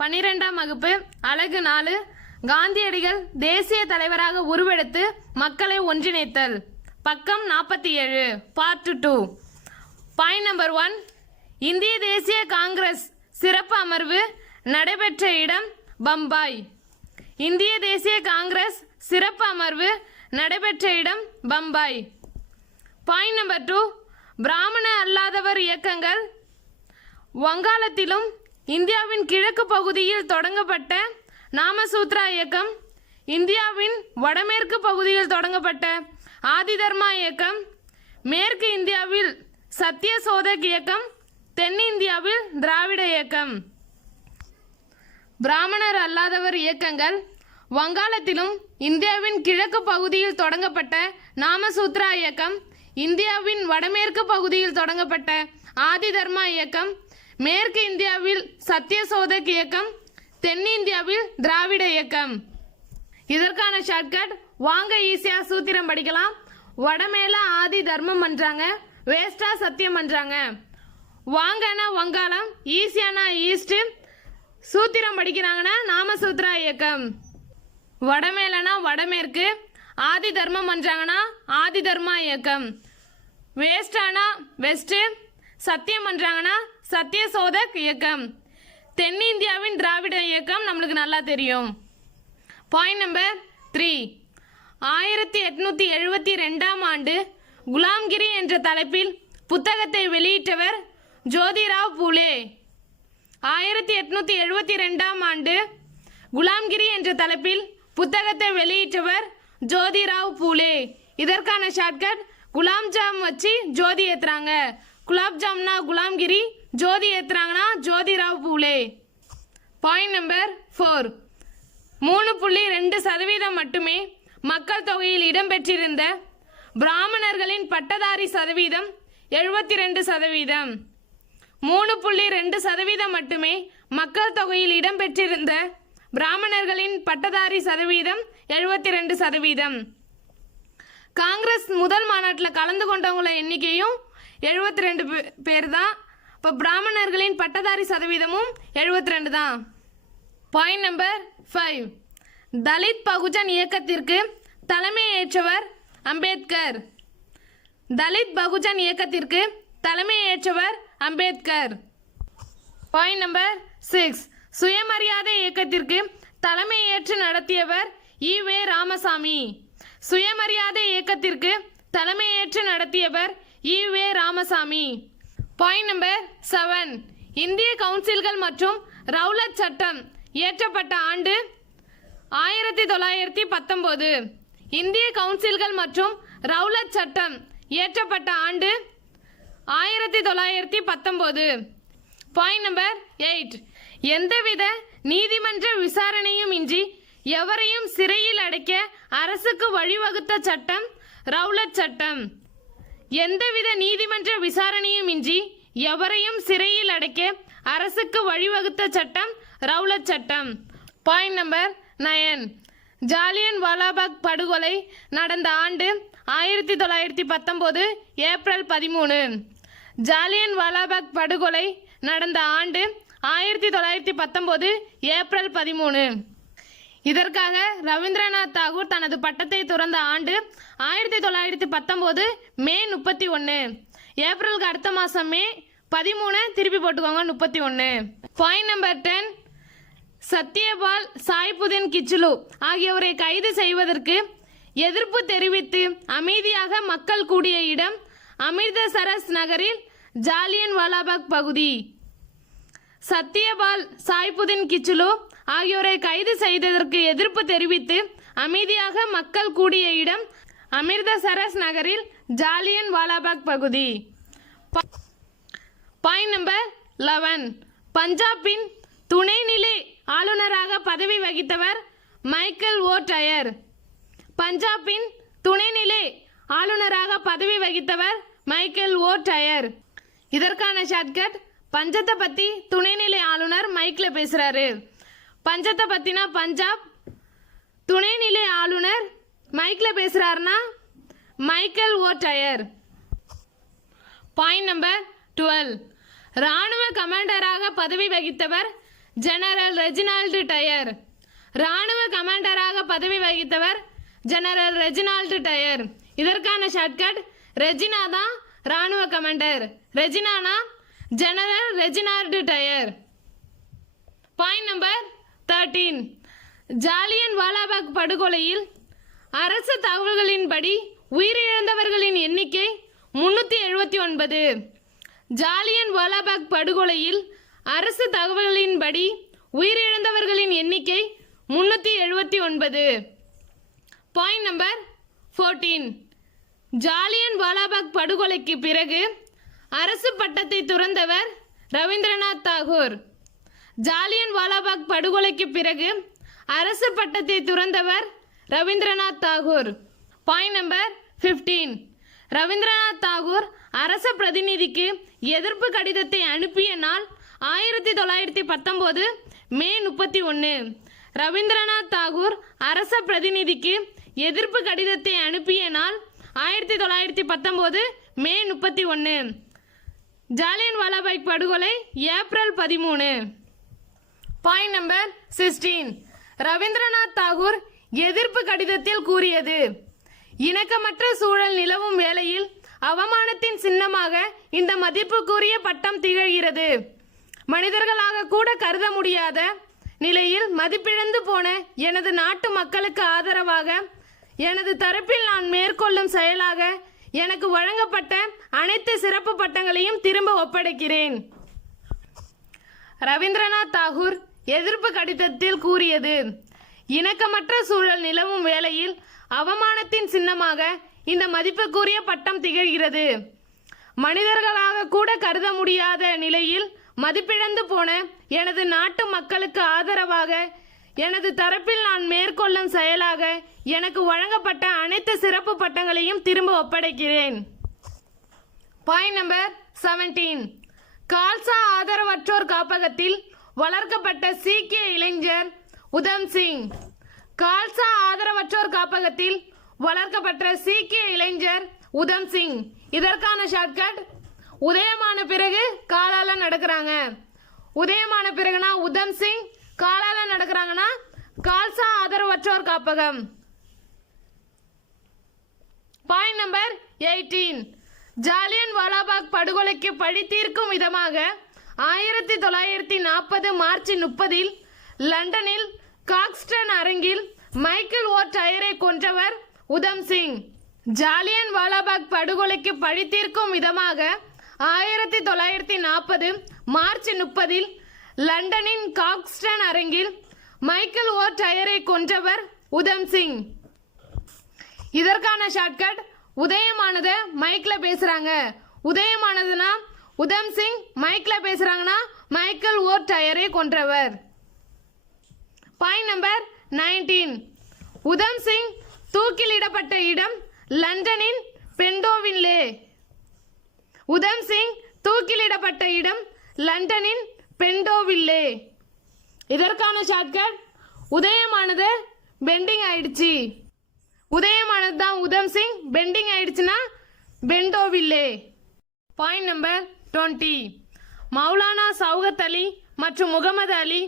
12ஆம் வகுப்பு அலகு 4 காந்தியடிகள் தேசிய தலைவராக உருவெடுத்து மக்களை ஒன்றிணைத்தல். பக்கம் 47 பார்ட் 2. Point number 1. இந்திய தேசிய காங்கிரஸ் சிறப்பு அமர்வு நடைபெற்ற இடம் பம்பாய். இந்திய தேசிய காங்கிரஸ் சிறப்பு அமர்வு நடைபெற்ற இடம் பம்பாய். Point number 2. பிராமண அல்லாதவர் இயக்கங்கள் வங்காளத்திலும் இந்தியாவின் கிழக்கு பகுதியில் தொடங்கப்பட்ட நாமசூத்ரா இயக்கம், இந்தியாவின் வடமேற்கு பகுதியில் தொடங்கப்பட்ட ஆதிதர்மா இயக்கம், மேற்கு இந்தியாவில் சத்திய சோதக் இயக்கம், தென்னிந்தியாவில் திராவிட இயக்கம். பிராமணர் அல்லாதவர் இயக்கங்கள் வங்காளத்திலும் இந்தியாவின் கிழக்கு பகுதியில் தொடங்கப்பட்ட நாமசூத்ரா இயக்கம், இந்தியாவின் வடமேற்கு பகுதியில் தொடங்கப்பட்ட ஆதிதர்மா இயக்கம், மேற்கு இந்தியாவில் சத்திய சோதக் இயக்கம், தென்னிந்தியாவில் திராவிட இயக்கம். இதற்கான ஷார்ட்கட் வாங்க ஈஸியா சூத்திரம் படிக்கலாம். வடமேல ஆதி தர்மம் பண்றாங்க, வேஸ்டா சத்தியம் பண்றாங்க. வாங்கன்னா வங்காளம், ஈஸியானா ஈஸ்ட், சூத்திரம் படிக்கிறாங்கன்னா நாமசூத்ரா இயக்கம். வடமேலனா வடமேற்கு, ஆதி தர்மம் பண்றாங்கன்னா ஆதி தர்மா இயக்கம். வேஸ்டானா வெஸ்ட், சத்தியம் பண்றாங்கன்னா சத்திய சோதக் இயக்கம். தென்னிந்தியாவின் திராவிட இயக்கம் நம்மளுக்கு நல்லா தெரியும். Point number 3. 1872ஆம் ஆண்டு குலாம்கிரி என்ற தலைப்பில் புத்தகத்தை வெளியிட்டவர் ஜோதிராவ் பூலே. 1872ஆம் ஆண்டு குலாம்கிரி என்ற தலைப்பில் புத்தகத்தை வெளியிட்டவர் ஜோதிராவ் பூலே. இதற்கான ஷார்ட்கட் குலாம் ஜாம் வச்சு ஜோதி ஏத்துறாங்க. குலாப் ஜாம்னா குலாம்கிரி, ஜோதி ஏத்துறாங்கன்னா ஜோதிராவ் பூலே. Point number 4. 3.2% மட்டுமே மக்கள் தொகையில் இடம்பெற்றிருந்த பிராமணர்களின் பட்டதாரி சதவீதம் 72%. 3.2% மட்டுமே மக்கள் தொகையில் இடம்பெற்றிருந்த பிராமணர்களின் பட்டதாரி சதவீதம் 72%. காங்கிரஸ் முதல் மாநாட்டில் கலந்து கொண்டவங்கள எண்ணிக்கையும் 72 பேர் தான். இப்போ பிராமணர்களின் பட்டதாரி சதவீதமும் 72 தான். Point number 5. தலித் பகுஜன் இயக்கத்திற்கு தலைமை ஏற்றவர் அம்பேத்கர். தலித் பகுஜன் இயக்கத்திற்கு தலைமை ஏற்றவர் அம்பேத்கர். Point number 6. சுயமரியாதை இயக்கத்திற்கு தலைமை ஏற்று நடத்தியவர் ஈவே ராமசாமி. சுயமரியாதை இயக்கத்திற்கு தலைமை ஏற்று நடத்தியவர் ஈவே ராமசாமி. Point number 7. இந்திய கவுன்சில்கள் மற்றும் ரவுலட் சட்டம் இயற்றப்பட்ட ஆண்டு 1919. இந்திய கவுன்சில்கள் மற்றும் ரவுலட் சட்டம் இயற்றப்பட்ட ஆண்டு 1919. Point number 8. எந்தவித நீதிமன்ற விசாரணையும் இன்றி எவரையும் சிறையில் அடைக்க அரசுக்கு வழிவகுத்த சட்டம் ரவுலட் சட்டம். எந்தவித நீதிமன்ற விசாரணையும் இன்றி எவரையும் சிறையில் அடைக்க அரசுக்கு வழிவகுத்த சட்டம் ரவுலட் சட்டம். Point number 9. ஜாலியன் வாலாபாக் படுகொலை நடந்த ஆண்டு 1919 ஏப்ரல் 13. ஜாலியன் வாலாபாக் படுகொலை நடந்த ஆண்டு 1919 ஏப்ரல் 13. இதற்காக ரவீந்திரநாத் தாகூர் தனது பட்டத்தை துறந்த ஆண்டு 1919 மே 31. ஏப்ரலுக்கு அடுத்த மாதம் மே 13 திருப்பி போட்டுக்கோங்க 31. Point number 10. சத்யபால் சாய்புதீன் கிச்லு ஆகியோரை கைது செய்வதற்கு எதிர்ப்பு தெரிவித்து அமைதியாக மக்கள் கூடிய இடம் அமிர்தசரஸ் நகரில் ஜாலியன் வாலாபாக் பகுதி. சத்யபால் சாய்புதீன் கிச்லு ஆகியோரை கைது செய்ததற்கு எதிர்ப்பு தெரிவித்து அமைதியாக மக்கள் கூடிய இடம் அமிர்தசரஸ் நகரில் ஜாலியன் வாலாபாக் பகுதி. Point number 11. பஞ்சாபின் துணைநிலை ஆளுநராக பதவி வகித்தவர் மைக்கேல் ஓ டயர். பஞ்சாபின் துணைநிலை ஆளுநராக பதவி வகித்தவர் மைக்கேல் ஓ டயர். இதற்கான ஷார்ட்கட் பஞ்சத்தை பத்தி துணைநிலை ஆளுநர் மைக்ல பேசுறாரு. பஞ்சத்தை பத்தினா பஞ்சாப், துணைநிலை ஆளுநர் மைக்ல பேசுறாருன்னா மைக்கேல் ஓ டயர். Point number 12. ராணுவ கமாண்டராக பதவி வகித்தவர் ஜெனரல் ரெஜினால்டு டயர். இராணுவ கமாண்டராக பதவி வகித்தவர் ஜெனரல் ரெஜினால்டு டயர். இதற்கான ஷார்ட்கட் ரெஜினா தான் இராணுவ கமாண்டர். ரெஜினானா general Reginald Dyer. Point number 13. Jallian Walabagh படுகொலையில் அரசு தகவல்களின்படி உயிரிழந்தவர்களின் எண்ணிக்கை 379. ஜாலியன் வாலாபாக் படுகொலையில் அரசு தகவல்களின்படி உயிரிழந்தவர்களின் எண்ணிக்கை 379. Point number 14. ஜாலியன் வாலாபாக் படுகொலைக்கு பிறகு அரசு பட்டத்தை துறந்தவர் ரவீந்திரநாத் தாகூர். ஜாலியன் வாலாபாக் படுகொலைக்கு பிறகு அரசு பட்டத்தை துறந்தவர் ரவீந்திரநாத் தாகூர். Point number 15. ரவீந்திரநாத் தாகூர் அரச பிரதிநிதிக்கு எதிர்ப்பு கடிதத்தை அனுப்பிய நாள் 1919 மே 31. ரவீந்திரநாத் தாகூர் அரச பிரதிநிதிக்கு எதிர்ப்பு கடிதத்தை அனுப்பிய நாள் 1919 மே 31. ஜாலியன் வாலாபாக் படுகொலை April 13. Point number 16. Rabindranath Tagore எதிர்ப்பு கடிதத்தில் கூறியது: இணக்கமற்ற சூழல் நிலவும் வேளையில் அவமானத்தின் சின்னமாக இந்த மதிப்புக்குரிய பட்டம் திகழ்கிறது. மனிதர்களாக கூட கருத முடியாத நிலையில் மதிப்பிழந்து போன எனது நாட்டு மக்களுக்கு ஆதரவாக எனது தரப்பில் நான் மேற்கொள்ளும் செயலாக எனக்கு வழங்கப்பட்ட அனைத்து சிறப்பு பட்டங்களையும் திரும்ப ஒப்படைக்கிறேன். ரவீந்திரநாத் தாகூர் எதிர்ப்பு கடிதத்தில் கூறியது: இணக்கமற்ற சூழல் நிலவும் வேளையில் அவமானத்தின் சின்னமாக இந்த மதிப்புக்குரிய பட்டம் திகழ்கிறது. மனிதர்களாக கூட கருத முடியாத நிலையில் மதிப்பிழந்து போன எனது நாட்டு மக்களுக்கு ஆதரவாக எனது தரப்பில் நான் மேற்கொள்ளும் செயலாக எனக்கு வழங்கப்பட்ட அனைத்து சிறப்பு பட்டங்களையும் திரும்ப ஒப்படைக்கிறேன். Point number 17. கால்சா ஆதரவற்றோர் காப்பகத்தில் வளர்க்கப்பட்ட சீக்கிய இளைஞர் உதம் சிங். கால்சா ஆதரவற்றோர் காப்பகத்தில் வளர்க்கப்பட்ட சீக்கிய இளைஞர் உதம் சிங். இதற்கான ஷார்ட்கட் உதயமான பிறகு காலால நடக்கிறாங்க. உதயமான பிறகுனா உதம் சிங், காலால நடக்கிறாங்கன்னா கால்சா ஆதரவற்றோர் காப்பகம். Point number 18. ஜாலியன் வாலாபாக் படுகொலைக்கு பழி தீர்க்கும் விதமாக 1940 மார்ச் 30 லண்டனில் காக்ஸ்டன் அரங்கில் மைக்கேல் ஓ டயரை கொன்றவர் உதம் சிங். ஜாலியன் வாலாபாக் படுகொலைக்கு பழி தீர்க்கும் விதமாக 1940 மார்ச் 30 லண்டனின் காக்ஸ்டன் அரங்கில் மைக்கேல் ஓ டயரை கொன்றவர் உதம் சிங். இதற்கான ஷார்ட்கட் உதயமானத மைக்ல பேசுறாங்க. உதயமானதுன்னா உதம் சிங், மைக்ல பேசுறாங்கன்னா மைக்கேல் ஓ டயரை கொன்றவர். Point number 19. உதம் சிங் தூக்கிலிடப்பட்ட இடம் லண்டனின் பெண்டோவில்லே. உதம் சிங் தூக்கிலிடப்பட்ட இடம் லண்டனின் பெண்டோவில்லே. இதற்கான ஷார்ட்கட் உதயமானது பெண்டிங் ஆயிடுச்சு. உதயமானது தான் உதம் சிங், பெண்டிங் ஆயிடுச்சுன்னா Pentonville. Point number 20. Maulana Shaukat Ali மற்றும் முகமது அலி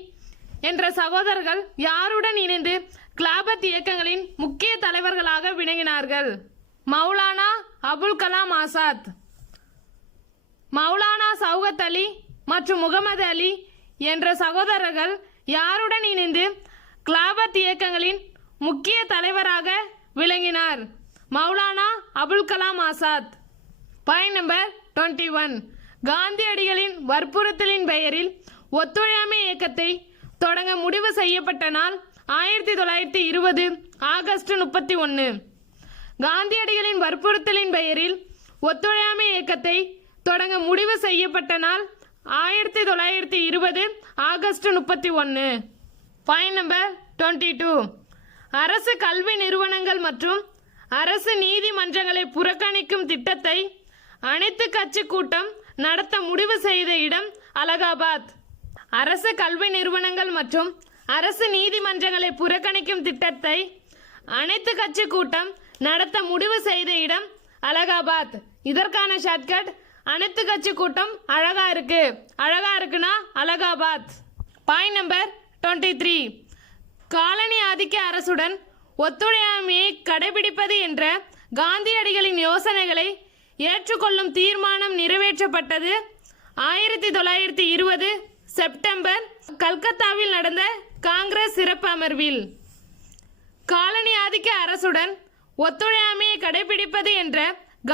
என்ற சகோதரர்கள் யாருடன் இணைந்து கிலாபத் இயக்கங்களின் முக்கிய தலைவர்களாக விளங்கினார்கள்? மௌலானா அபுல் கலாம் ஆசாத். மௌலானா சௌகத் அலி மற்றும் முகமது அலி என்ற சகோதரர்கள் யாருடன் இணைந்து கிலாபத் இயக்கங்களின் முக்கிய தலைவராக விளங்கினார்? மௌலானா அபுல் கலாம் ஆசாத். Point number 21. காந்தியடிகளின் வற்புறுத்தலின் பெயரில் ஒத்துழையாமை இயக்கத்தை தொடங்க முடிவு செய்யப்பட்ட நாள் 1920 ஆகஸ்ட் 31. காந்தியடிகளின் வற்புறுத்தலின் பெயரில் ஒத்துழையாமை இயக்கத்தை தொடங்க முடிவு செய்யப்பட்ட நாள் 1920 ஆகஸ்ட் 31. Point number 22. அரசு கல்வி நிறுவனங்கள் மற்றும் அரசு நீதிமன்றங்களை புறக்கணிக்கும் திட்டத்தை அனைத்து கட்சி கூட்டம் நடத்த முடிவு செய்த இடம் அலகாபாத். அரசு கல்வி நிறுவனங்கள் மற்றும் அரசு நீதிமன்றங்களை புறக்கணிக்கும் திட்டத்தை அனைத்து கட்சி கூட்டம் நடத்த முடிவு செய்த இடம் அலகாபாத். இதற்கான ஷார்ட்கட் அனைத்து கட்சி கூட்டம் அழகா இருக்குன்னா அலகாபாத். Point number 23. காலனி ஆதிக்க அரசுடன் ஒத்துழையாமையை கடைபிடிப்பது என்ற காந்தியடிகளின் யோசனைகளை ஏற்றுக்கொள்ளும் தீர்மானம் நிறைவேற்றப்பட்டது 1920 செப்டம்பர் கல்கத்தாவில் நடந்த காங்கிரஸ் சிறப்பு அமர்வில். காலனி ஆதிக்க அரசுடன் ஒத்துழையாமையை கடைபிடிப்பது என்ற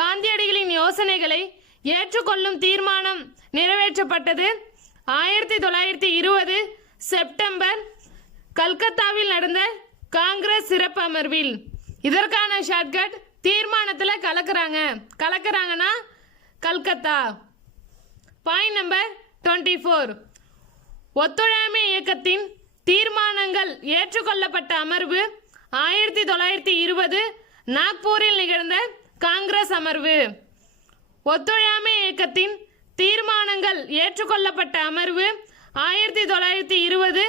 காந்தியடிகளின் யோசனைகளை ஏற்றுக்கொள்ளும் தீர்மானம் நிறைவேற்றப்பட்டது 1920 செப்டம்பர் கல்கத்தாவில் நடந்த காங்கிரஸ் சிறப்பு அமர்வில். இதற்கான ஷார்ட்கட் தீர்மானத்தில் கலக்குறாங்கன்னா கல்கத்தா. Point number 24. ஒத்துழையாமை இயக்கத்தின் தீர்மானங்கள் ஏற்றுக்கொள்ளப்பட்ட அமர்வு 1920 நாக்பூரில் நிகழ்ந்த காங்கிரஸ் அமர்வு. ஒத்துழையாமை இயக்கத்தின் தீர்மானங்கள் ஏற்றுக்கொள்ளப்பட்ட அமர்வு 1920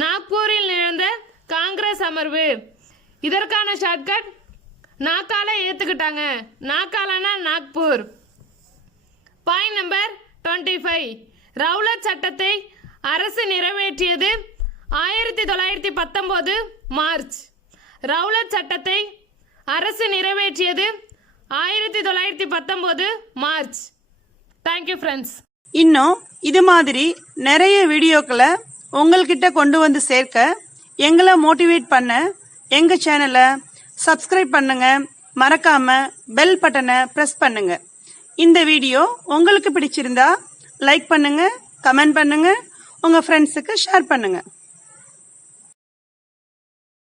நாக்பூரில் நிகழ்ந்த காங்கிரஸ் அமர்வு. இதற்கான ஷார்ட்கட் நாக்கால ஏத்துக்கிட்டாங்க. நாக்காலனா நாக்பூர். Point number 25. ரவுலட் சட்டத்தை அரசு நிறைவேற்றியது 1919 மார்ச். ரவுலட் சட்டத்தை அரசு நிறைவேற்றியது 1919 மார்ச். Thank you friends. இன்னும் இது மாதிரி நிறைய வீடியோக்களை உங்கள்கிட்ட கொண்டு வந்து சேர்க்க எங்களை மோட்டிவேட் பண்ண எங்க சேனலை சப்ஸ்கிரைப் பண்ணுங்க. மறக்காம பெல் பட்டனை பிரஸ் பண்ணுங்க. இந்த வீடியோ உங்களுக்கு பிடிச்சிருந்தா லைக் பண்ணுங்க, கமெண்ட் பண்ணுங்க, உங்க ஃப்ரெண்ட்ஸுக்கு ஷேர் பண்ணுங்க.